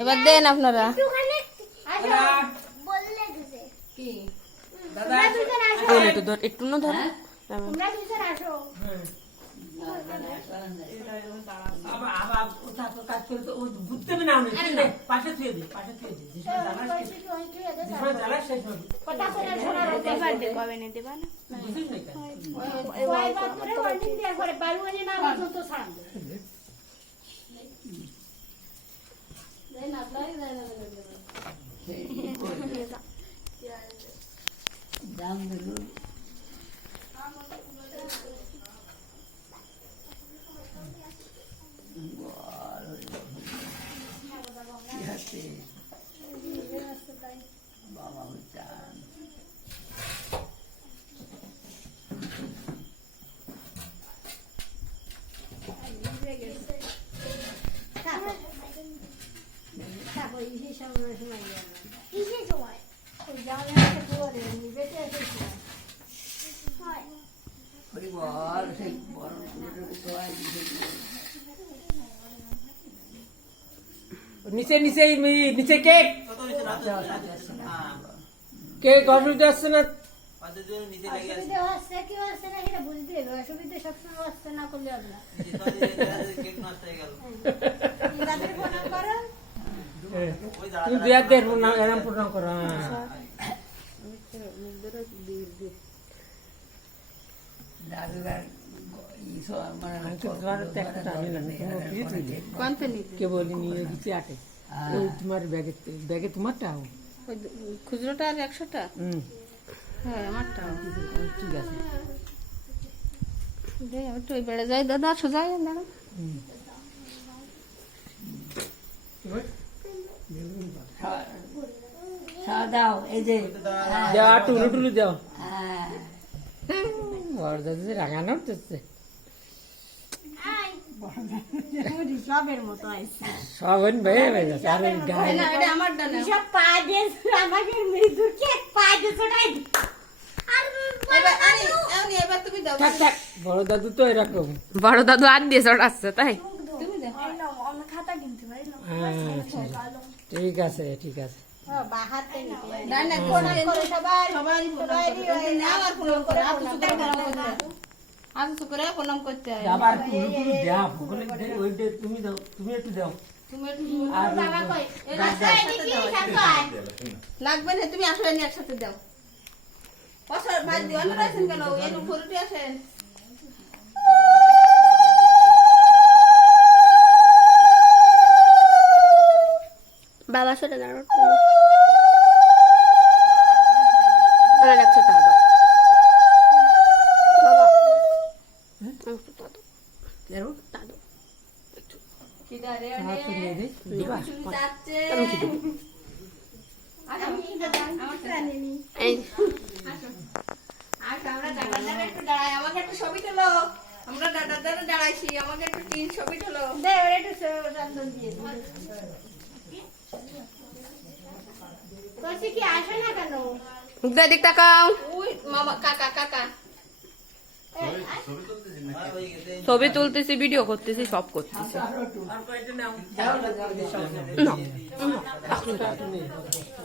এবার দেন আপনারা একটু না ধরো নিচে নিচে নিচে কেক কেক অসুবিধা আসছে না এরম প্রণাম করো কে বলি নিয়ে দিচ্ছি আটে তোমার ব্যাগে তোমারটা খুচরোটা আর 100টা হ্যাঁ আমারটা ঠিক আছে একটু বেড়ে যায় দাদা সোজা দাঁড়া দাও এই যে দাও টুলু টুলু দাও বড় দাদা রাঙানো উঠতেছে সবের মতো আইছে সব ভয়ে ভয়ে যাচ্ছে আর গায়ে সব পা দিয়ে আমাকে মৃদু কেক পা দিয়ে ছোটাই এবার তুমি দাও থাক থাক বড় দাদু তো এরকম বড় দাদু আর দিয়ে চড়াচ্ছে তাই তুমি দাও আমরা খাতা কিনতে পারি না আচ্ছা ঠিক আছে ঠিক আছে বাহাতে না না কোন করে সবাই নাও আর প্রণাম করে আজ তো করে প্রণাম করতে হয় আবার টুলু টুলু দাও ভুগলে ওই তুমি দাও তুমি একটু দাও তুমি একটু আর বাবা কই এই রাস্তায় একসাথে দাও লাগবে না তুমি আসলে নিয়ে একসাথে দাও পছর ভাই দিওয়ান রাখেন কেন এর উপরটি আসেন বাবা সরে দাঁড়াও আর 100 টাকা দাও বাবা কেরো দাদু কি দাঁড়ে হাত নিয়ে দে দিবা যাচ্ছে আমি কি দেব এই আচ্ছা আমরা দাদা একটু দাঁড়াই আমাকে একটু ছবি তোলো আমরা দাদা দাঁড়াইছি আমাকে একটু তিন ছবি তোলো দে ওরে একটু চন্দন দিয়ে কইছি কি আসে না কেন দেখ তাকাও ওই মামা কাকা কাকা ছবি তুলতেছি ভিডিও করতেছি সব করতেছি আর কয়টা নাও দাও